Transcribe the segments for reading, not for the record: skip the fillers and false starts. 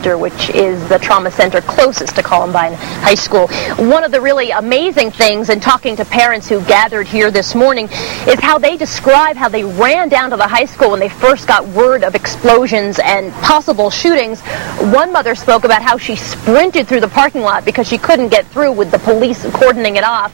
which is the trauma center closest to Columbine High School. One of the really amazing things in talking to parents who gathered here this morning is how they describe how they ran down to the high school when they first got word of explosions and possible shootings. One mother spoke about how she sprinted through the parking lot because she couldn't get through with the police cordoning it off,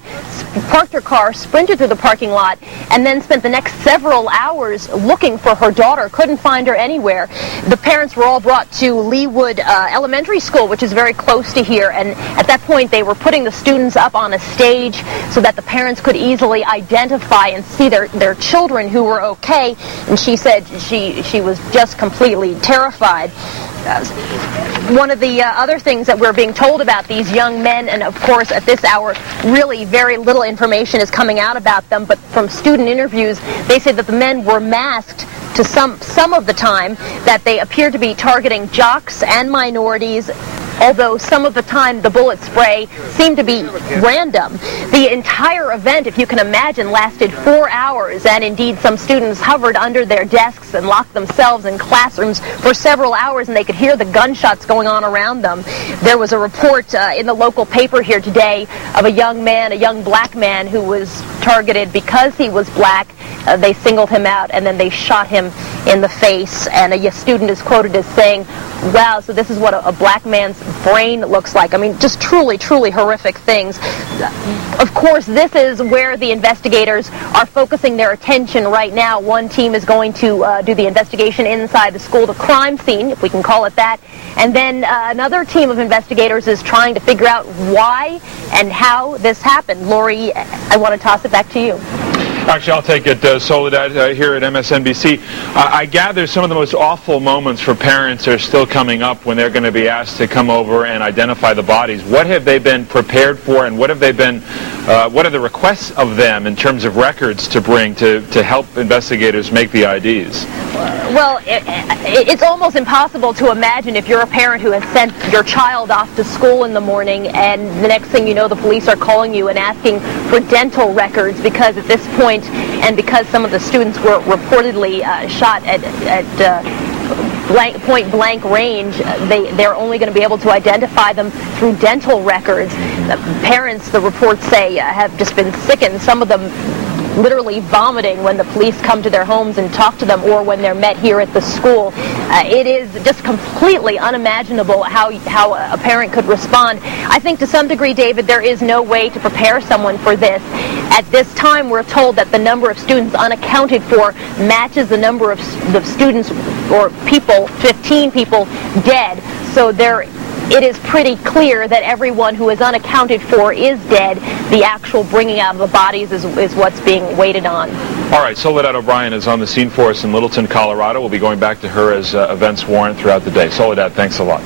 parked her car, sprinted through the parking lot, and then spent the next several hours looking for her daughter, couldn't find her anywhere. The parents were all brought to Leawood Elementary School, which is very close to here, and at that point they were putting the students up on a stage so that the parents could easily identify and see their children who were okay, and she said she was just completely terrified. One of the other things that we're being told about these young men, and of course at this hour really very little information is coming out about them, but from student interviews they say that the men were masked to some of the time, that they appear to be targeting jocks and minorities, although some of the time the bullet spray seemed to be random. The entire event, if you can imagine, lasted 4 hours, and indeed some students hovered under their desks and locked themselves in classrooms for several hours, and they could hear the gunshots going on around them. There was a report in the local paper here today of a young black man who was targeted because he was black. They singled him out and then they shot him in the face, and a student is quoted as saying, "Wow, so this is what a black man's brain looks like." I mean, just truly, truly horrific things. Of course, this is where the investigators are focusing their attention right now. One team is going to do the investigation inside the school, the crime scene, if we can call it that, and then another team of investigators is trying to figure out why and how this happened. Lori, I want to toss it back to you. Actually, I'll take it, Soledad, here at MSNBC. I gather some of the most awful moments for parents are still coming up when they're going to be asked to come over and identify the bodies. What have they been prepared for, and what have they been? What are the requests of them in terms of records to bring to help investigators make the IDs? Well, it's almost impossible to imagine if you're a parent who has sent your child off to school in the morning, and the next thing you know, the police are calling you and asking for dental records, because at this point, and because some of the students were reportedly shot at point blank range, they're only going to be able to identify them through dental records. Parents, the reports say, have just been sickened, some of them literally vomiting when the police come to their homes and talk to them, or when they're met here at the school. It is just completely unimaginable how a parent could respond. I think to some degree, David, there is no way to prepare someone for this. At this time, we're told that the number of students unaccounted for matches the number of the students or people, 15 people dead. So it is pretty clear that everyone who is unaccounted for is dead. The actual bringing out of the bodies is what's being waited on. All right, Soledad O'Brien is on the scene for us in Littleton, Colorado. We'll be going back to her as events warrant throughout the day. Soledad, thanks a lot.